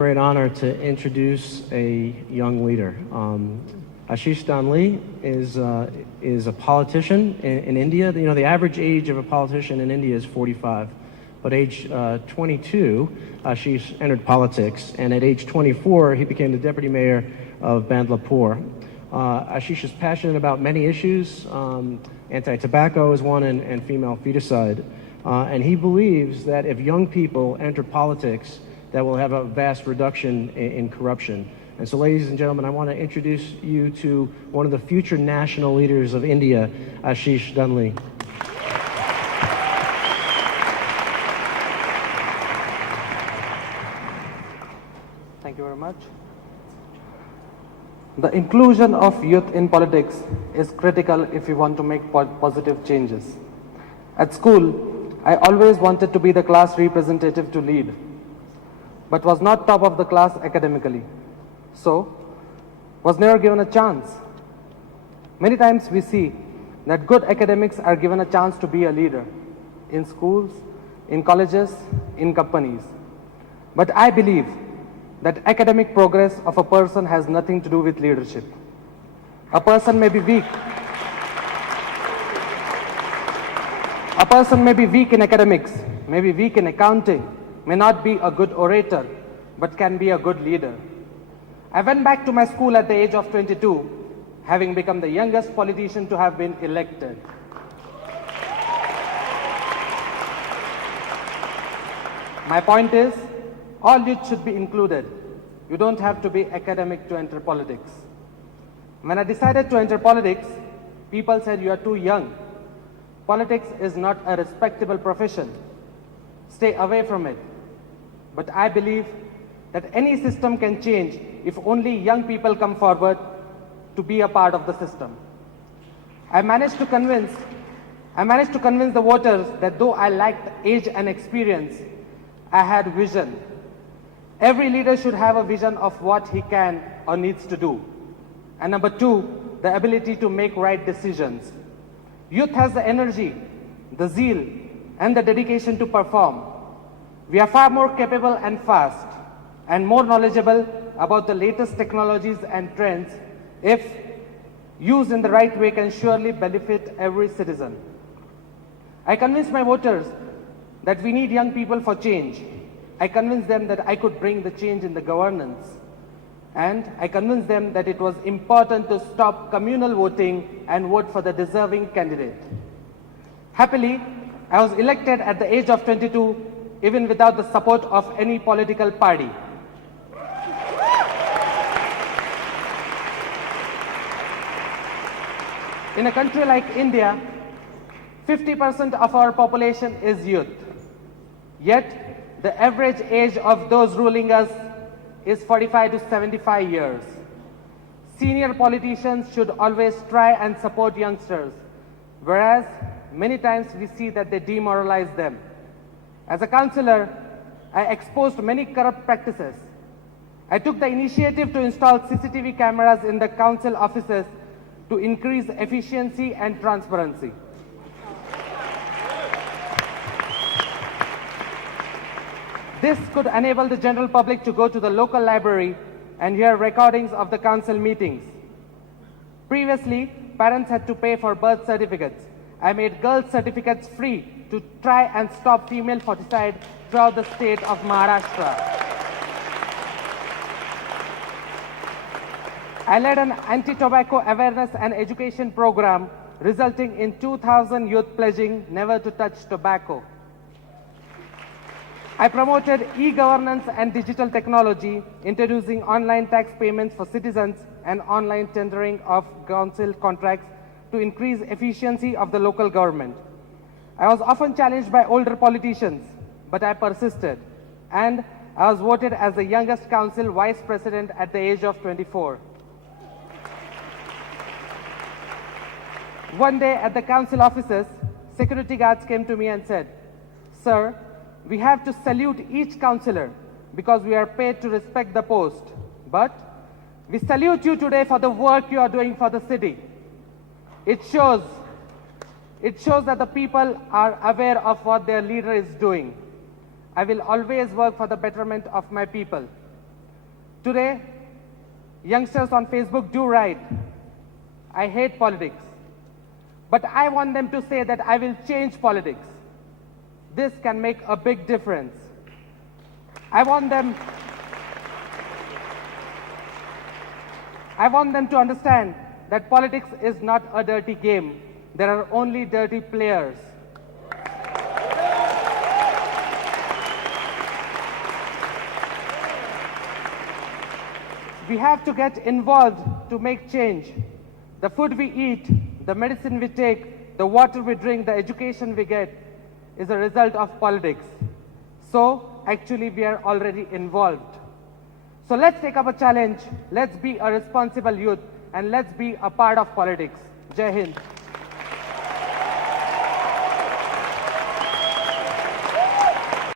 great honor to introduce a young leader. Ashish Damle is a politician in India. You know, the average age of a politician in India is 45. But age 22, Ashish entered politics, and at age 24, he became the deputy mayor of Bandlapur. Ashish is passionate about many issues. Anti-tobacco is one, and female feticide. And he believes that if young people enter politics, that will have a vast reduction in corruption. And so, ladies and gentlemen, I want to introduce you to one of the future national leaders of India, Ashish Damle. Thank you very much. The inclusion of youth in politics is critical if we want to make positive changes. At school, I always wanted to be the class representative to lead, but was not top of the class academically. So, was never given a chance. Many times we see that good academics are given a chance to be a leader in schools, in colleges, in companies. But I believe that academic progress of a person has nothing to do with leadership. A person may be weak. A person may be weak in academics, may be weak in accounting, may not be a good orator, but can be a good leader. I went back to my school at the age of 22, having become the youngest politician to have been elected. My point is, all youth should be included. You don't have to be academic to enter politics. When I decided to enter politics, people said you are too young. Politics is not a respectable profession. Stay away from it. But I believe that any system can change if only young people come forward to be a part of the system. I managed to convince the voters that though I lacked age and experience, I had vision. Every leader should have a vision of what he can or needs to do. And number two, the ability to make right decisions. Youth has the energy, the zeal, and the dedication to perform. We are far more capable and fast, and more knowledgeable about the latest technologies and trends, if used in the right way, can surely benefit every citizen. I convinced my voters that we need young people for change. I convinced them that I could bring the change in the governance. And I convinced them that it was important to stop communal voting and vote for the deserving candidate. Happily, I was elected at the age of 22, even without the support of any political party. In a country like India, 50% of our population is youth. Yet, the average age of those ruling us is 45 to 75 years. Senior politicians should always try and support youngsters, whereas many times we see that they demoralize them. As a councillor, I exposed many corrupt practices. I took the initiative to install CCTV cameras in the council offices to increase efficiency and transparency. This could enable the general public to go to the local library and hear recordings of the council meetings. Previously, parents had to pay for birth certificates. I made girls' certificates free to try and stop female foeticide throughout the state of Maharashtra. I led an anti-tobacco awareness and education program, resulting in 2,000 youth pledging never to touch tobacco. I promoted e-governance and digital technology, introducing online tax payments for citizens and online tendering of council contracts to increase efficiency of the local government. I was often challenged by older politicians, but I persisted, and I was voted as the youngest council vice president at the age of 24. One day at the council offices, security guards came to me and said, "Sir, we have to salute each councillor because we are paid to respect the post. But we salute you today for the work you are doing for the city. It shows that the people are aware of what their leader is doing. I will always work for the betterment of my people. Today, youngsters on Facebook do write, I hate politics, but I want them to say that I will change politics. This can make a big difference. I want them to understand that politics is not a dirty game. There are only dirty players. We have to get involved to make change. The food we eat, the medicine we take, the water we drink, the education we get is a result of politics. So, actually, we are already involved. So let's take up a challenge, let's be a responsible youth, and let's be a part of politics. Jai Hind.